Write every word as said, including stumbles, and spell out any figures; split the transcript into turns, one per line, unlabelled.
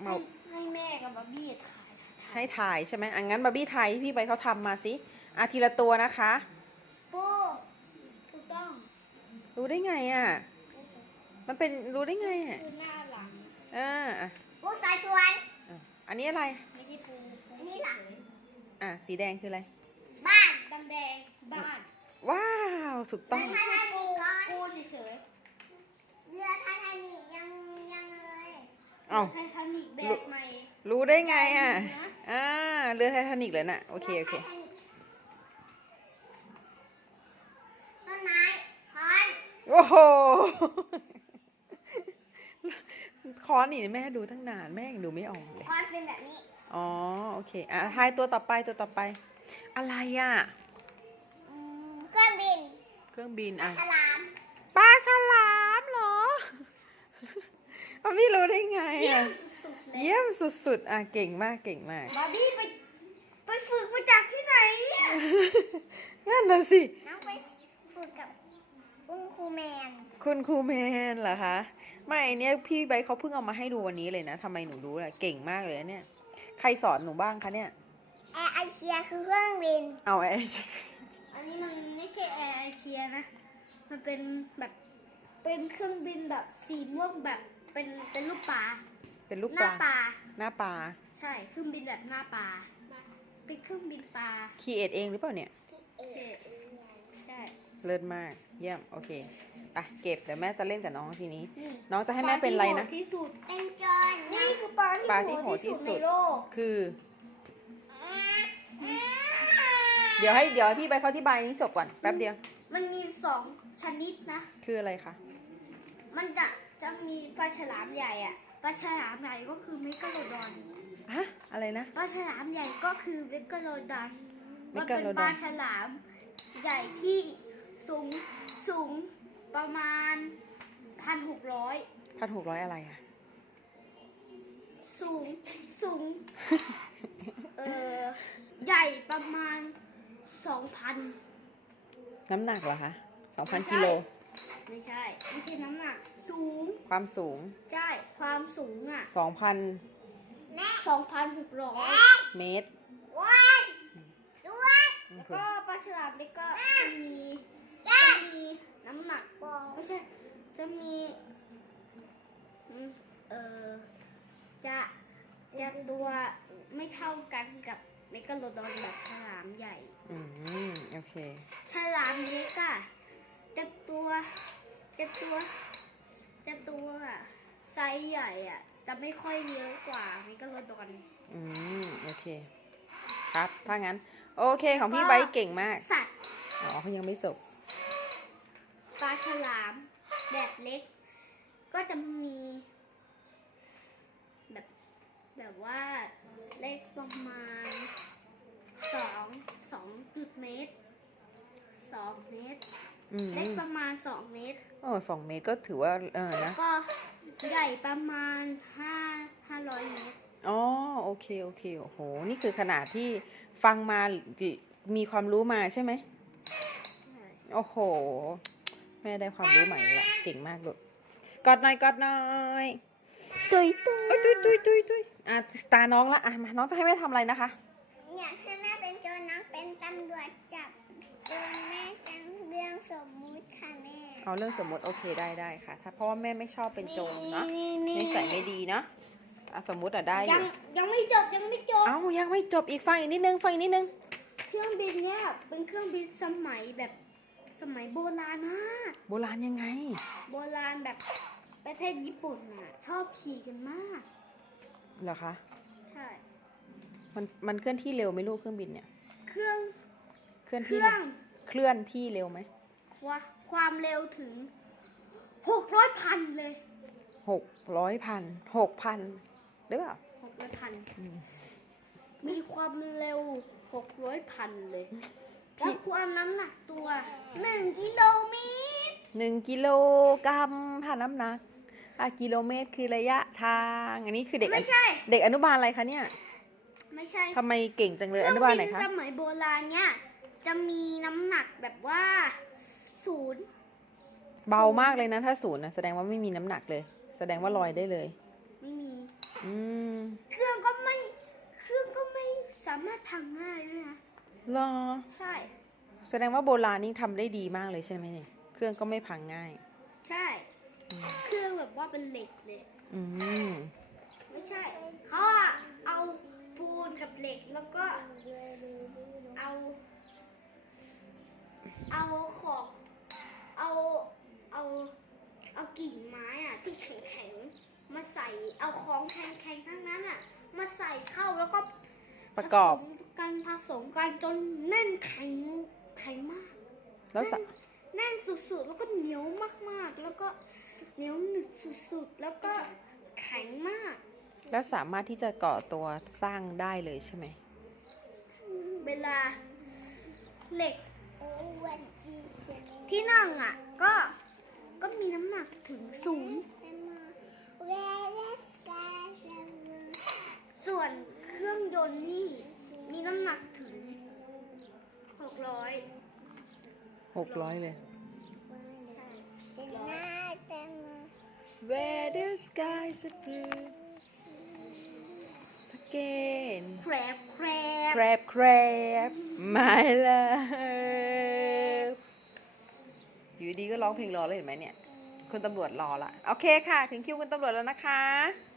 มา
ให้แม่กับบาร์บี้ถ่าย
ให้ถ่ายใช่ไหมอ่ะงั้นบาร์บี้ถ่ายที่พี่ใบเขาทำมาสิอาทีละตัวนะคะ
ปูถูกต้อง
รู้ได้ไงอ่ะมันเป็นรู้ได้ไงอ่ะ
คือหน้าหลัง
เอออ่ะ
ปูสายชวน
อันนี้อะไร
ไม่ใช่ปูอันนี้หลัง
อ่ะสีแดงคืออะไร
บ้านดำแดงบ้าน
ว้าวถูกต้อง
ไททานิกปูเฉยๆเรือไททานิกยังยังเลย
เอ้า
ไททานิกแบบใหม่
รู้ได้ไงอ่ะอ่าเรือไททานิกเลยน่ะโอเคโอเค
ต้นไม้คอน
โอ้โหคอนนี่แม่ดูตั้งนานแม่ยังดูไม่ออกเลย
คอนเป็นแบบนี้
อ๋อโอเคอ่ะทายตัวต่อไปตัวต่อไปอะไรอ่ะ
เครื่องบิน
เครื่องบินอ่ะ
ฉลาม
ปลาฉลามเหรอมันไม่รู้ได้ไงอ่ะเยี่ยมสุดๆอ่ะเก่งมากเก่งมาก
บาร์บี้ไปไปฝึกมาจากที่ไหนเนี่ย
งั้นน่ะสิ
น้องไปฝึกกับคุณครูแมน
คุณครูแมนเหรอคะไม่อันเนี้ยพี่ใบเขาเพิ่งเอามาให้ดูวันนี้เลยนะทำไมหนูรู้ล่ะเก่งมากเลยเนี่ยใครสอนหนูบ้างคะเนี่ย
แอร์ไอเชียคือเครื่องบิน
เอาแอร์
อันนี้มันไม่ใช่แอร์ไอเชียนะมันเป็นแบบเป็นเครื่องบินแบบสีม่วงแบบเป็นเป็นรูปปลา
เป็นรูป
ปลาหน้าปลา
หน้าปลา
ใช่เครื่องบินแบบหน้าปลาเป็นเครื่องบินปลา
คีเอทเองหรือเปล่าเนี่ย
ใช่
เลิศมากเยี่ยมโอเคไปเก็บเดี๋ยวแม่จะเล่นกับน้องทีนี้น้องจะให้แม่เป็นอะไรนะ
ที่สุดเป็นโจรนี่คือปลาที่โหดที่สุดในโลก
คือเดี๋ยวให้เดี๋ยวให้พี่ใบเขาอธิบายนี้จบก่อนแป๊บเดียว
มันมีสองชนิดนะ
คืออะไรคะ
มันจะจะมีปลาฉลามใหญ่อะปลาฉลามใหญ่ก็คือเมกะโลดอน
ฮะอะไรนะ
ปลาฉลามใหญ่ก็คือเมกะโลดอน
มัน
เป็นปลาฉลามใหญ่ที่สูงสูงประมาณพันหกร้อย
พันหกร้อยอะไรอะ
สูงสูงเออใหญ่ประมาณสองพัน
น้ำหนักเหรอคะสองพันกิโล
ไม่ใช่ไม่ใช่น้ำหนักสูง
ความสูง
ใช่ความสูงอ่ะ
สองพัน
สองพันหกร้อย
เมตร
แล้วก็ปลาฉลามเล็กก็จะมีจะมีน้ำหนักไม่ใช่จะมีเออจะจะตัวไม่เท่ากันกับเมกะโลดอนแบบฉลามใหญ่
อืมโอเค
ฉลามเล็กอะจะตัวจะตัวจะตัวไซส์ใหญ่อะจะไม่ค่อยเยอะกว่าเมกะโลดอน
อืมโอเคครับถ้างั้นโอเคของพี่ใบเก่งมาก
สัตว์
อ๋อเขายังไม่จบ
ปลาฉลามแบบเล็กก็จะมีแบบแบบว่าเล็กประมาณสองสองจุดเมตรสองเมตรเล็กประมาณสองเมตร
โอ้สองเมตรก็ถือว่าเออนะ
ก็ใหญ่ประมาณห้าห้าร้อยเมตร
อ๋อโอเคโอเคโอ้โหนี่คือขนาดที่ฟังมามีความรู้มาใช่ไหมโอ้โหแม่ได้ความรู้ใหม่ละเก่งมากลูกกอดหน่อยกอดหน่อย
ตุยตุย
ตุยตุยตุยตุยอ่ะตาน้องละอ่ะมาน้องจะให้แม่ทำอะไรนะคะ
อยากให้แม่เป็นโจรน้องเป็นตำรวจจับโจรแม่จังเรื่องสมมุติค่ะแม่
เอาเรื่องสมมติโอเคได้ได้ค่ะถ้าเพราะว่าแม่ไม่ชอบเป็นโจรเนาะนิสัยไม่ดีเนาะอ่ะสมมุติอ่ะได้อ
ยู่ยังไม่จบยังไม่จบ
เอ้ายังไม่จบอีกฟังอีกนิดนึงฟังอีกนิดนึง
เครื่องบินเนี้ยเป็นเครื่องบินสมัยแบบสมัยโบราณมาก
โบราณยังไง
โบราณแบบประเทศญี่ปุ่นน่ะชอบขี่กันมาก
เหรอคะ
ใช่
มันมันเคลื่อนที่เร็วไหมลูกเครื่องบินเนี่ย
เครื่อง
เคลื่อนที่เคลื่อนที่เร็วไหม
ว่าความเร็วถึงหกร้อยพันเลย
หกร้อยพันหกพันหรือเปล่า
หกร้อยพันมีความเร็วหกร้อยพันเลยแล้วความน้ำหนักตัวหนึ่งกิโลเมตร
หนึ่งกิโลกรัมผ่านน้ำหนักห้ากิโลเมตรคือระยะทางอันนี้คือเด็ก
ไม่ใช่
เด็กอนุบาลอะไรคะเนี่ย
ไม่ใช่
ทำไมเก่งจังเลยอนุบาลไหนคะ
สมัยโบราณเนี่ยจะมีน้ำหนักแบบว่าศูนย์
เบามากเลยนะถ้าศูนย์นะแสดงว่าไม่มีน้ำหนักเลยแสดงว่าลอยได้เลย
ไม่มี
อืม
เครื่องก็ไม่เครื่องก็ไม่สามารถพังง่ายด้วยนะ
เหรอ
ใช่
แสดงว่าโบราณนี่ทำได้ดีมากเลยใช่ไหมเนี่ยเครื่องก็ไม่พังง่าย
ใช่ เครื่องแบบว่าเป็นเหล็กเลย
อืม
ไม่ใช่ เขาอะเอาปูนกับเหล็กแล้วก็เอา เอาของเอาเอาเอากิ่งไม้อะที่แข็งๆมาใส่เอาของแข็งๆทั้งนั้นอะมาใส่เข้าแล้วก็
ประกอบ
ผสมกันผสมกันจนแน่นแข็งแข็งมาก
แล้วสะ
แน่นสุดๆแล้วก็เหนียวมากๆ แล้วก็เหนียวหนึบสุดๆแล้วก็แข็งมาก
แล้วสามารถที่จะก่อตัวสร้างได้เลยใช่ไหม
เวลาเหล็กที่นั่งอ่ะก็ก็มีน้ำหนักถึงศูนย์ส่วนเครื่องยนต์นี่มีน้ำหนักถึงหกร้อย
หกร้อยเลย
ใช่
Where the skies are blue สเกน
แครบแครบ
crab crab my love อยู่ดีก็ร้องเพลงรอเลยเห็นไหมเนี่ย คุณตำรวจรอละ โอเคค่ะ ถึงคิวคุณตำรวจแล้วนะคะ